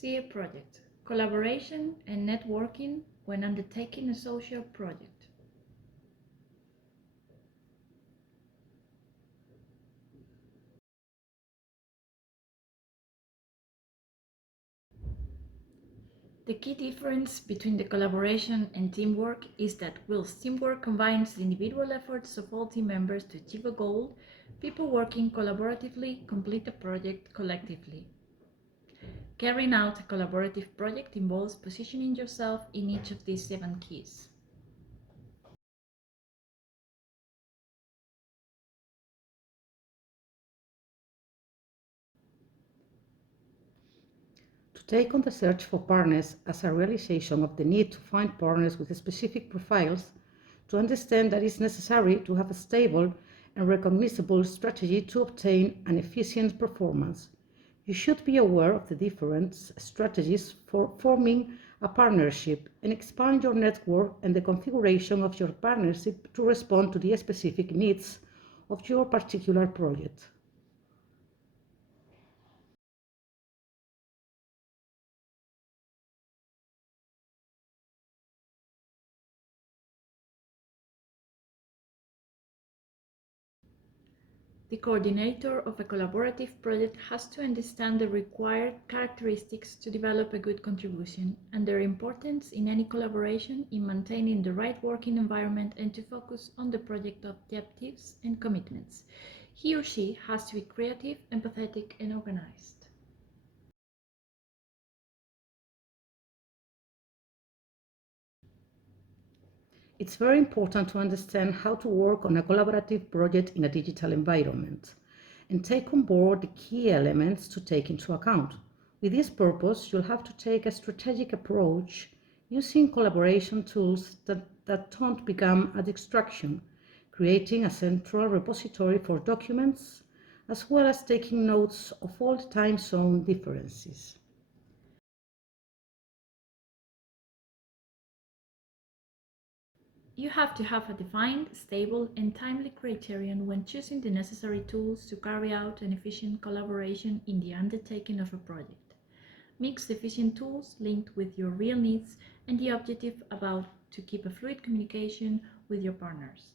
SIE Project: Collaboration and networking when undertaking a social project. The key difference between the collaboration and teamwork is that whilst teamwork combines the individual efforts of all team members to achieve a goal, people working collaboratively complete a project collectively. Carrying out a collaborative project involves positioning yourself in each of these 7 keys. To take on the search for partners as a realization of the need to find partners with specific profiles, to understand that it's necessary to have a stable and recognizable strategy to obtain an efficient performance. You should be aware of the different strategies for forming a partnership and expand your network and the configuration of your partnership to respond to the specific needs of your particular project. The coordinator of a collaborative project has to understand the required characteristics to develop a good contribution and their importance in any collaboration in maintaining the right working environment and to focus on the project objectives and commitments. He or she has to be creative, empathetic, and organized. It's very important to understand how to work on a collaborative project in a digital environment and take on board the key elements to take into account. With this purpose, you'll have to take a strategic approach using collaboration tools that don't become a distraction, creating a central repository for documents, as well as taking notes of all the time zone differences. You have to have a defined, stable, and timely criterion when choosing the necessary tools to carry out an efficient collaboration in the undertaking of a project. Mix efficient tools linked with your real needs and the objective about to keep a fluid communication with your partners.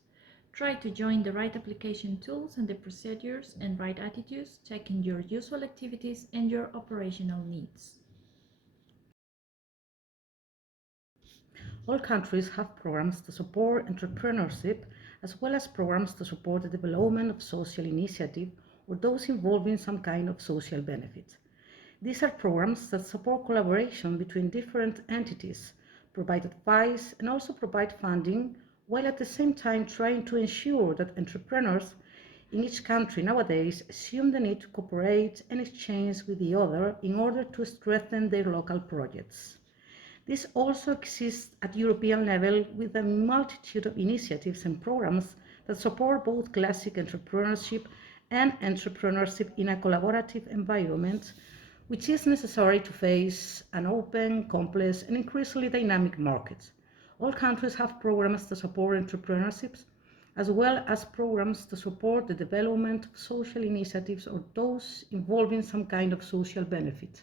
Try to join the right application tools and the procedures and right attitudes, checking your usual activities and your operational needs. All countries have programs to support entrepreneurship as well as programs to support the development of social initiative or those involving some kind of social benefit. These are programs that support collaboration between different entities, provide advice and also provide funding, while at the same time trying to ensure that entrepreneurs in each country nowadays assume the need to cooperate and exchange with the other in order to strengthen their local projects. This also exists at European level with a multitude of initiatives and programs that support both classic entrepreneurship and entrepreneurship in a collaborative environment, which is necessary to face an open, complex, and increasingly dynamic market. All countries have programs to support entrepreneurships, as well as programs to support the development of social initiatives or those involving some kind of social benefit.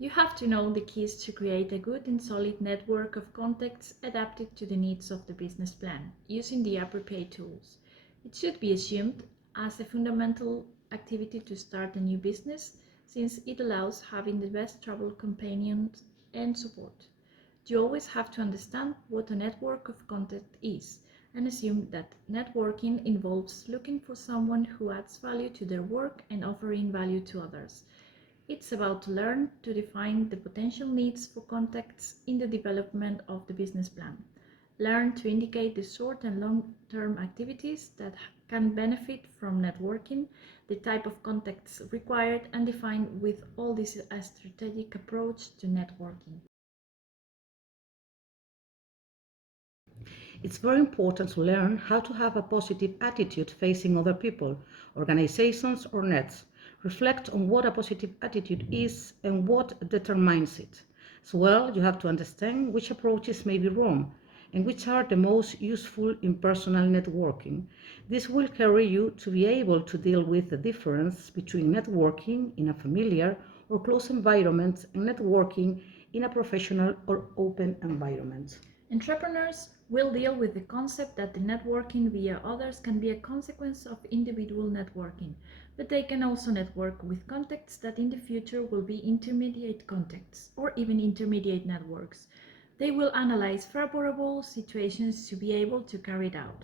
You have to know the keys to create a good and solid network of contacts adapted to the needs of the business plan, using the appropriate tools. It should be assumed as a fundamental activity to start a new business, since it allows having the best travel companions and support. You always have to understand what a network of contact is, and assume that networking involves looking for someone who adds value to their work and offering value to others. It's about to learn to define the potential needs for contacts in the development of the business plan. Learn to indicate the short and long-term activities that can benefit from networking, the type of contacts required, and define with all this a strategic approach to networking. It's very important to learn how to have a positive attitude facing other people, organizations, or nets. Reflect on what a positive attitude is and what determines it. As well, you have to understand which approaches may be wrong and which are the most useful in personal networking. This will carry you to be able to deal with the difference between networking in a familiar or closed environments and networking in a professional or open environment. Entrepreneurs will deal with the concept that the networking via others can be a consequence of individual networking, but they can also network with contacts that in the future will be intermediate contacts or even intermediate networks. They will analyze favorable situations to be able to carry it out.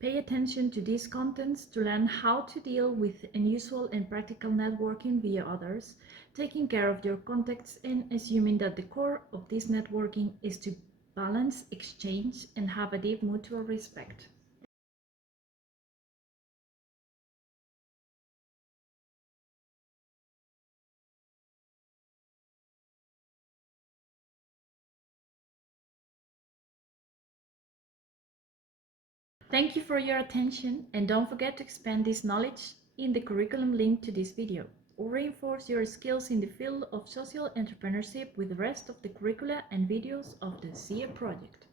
Pay attention to these contents to learn how to deal with unusual and practical networking via others, taking care of your contacts and assuming that the core of this networking is to balance, exchange, and have a deep mutual respect. Thank you for your attention, and don't forget to expand this knowledge in the curriculum linked to this video, or reinforce your skills in the field of social entrepreneurship with the rest of the curricula and videos of the SIE project.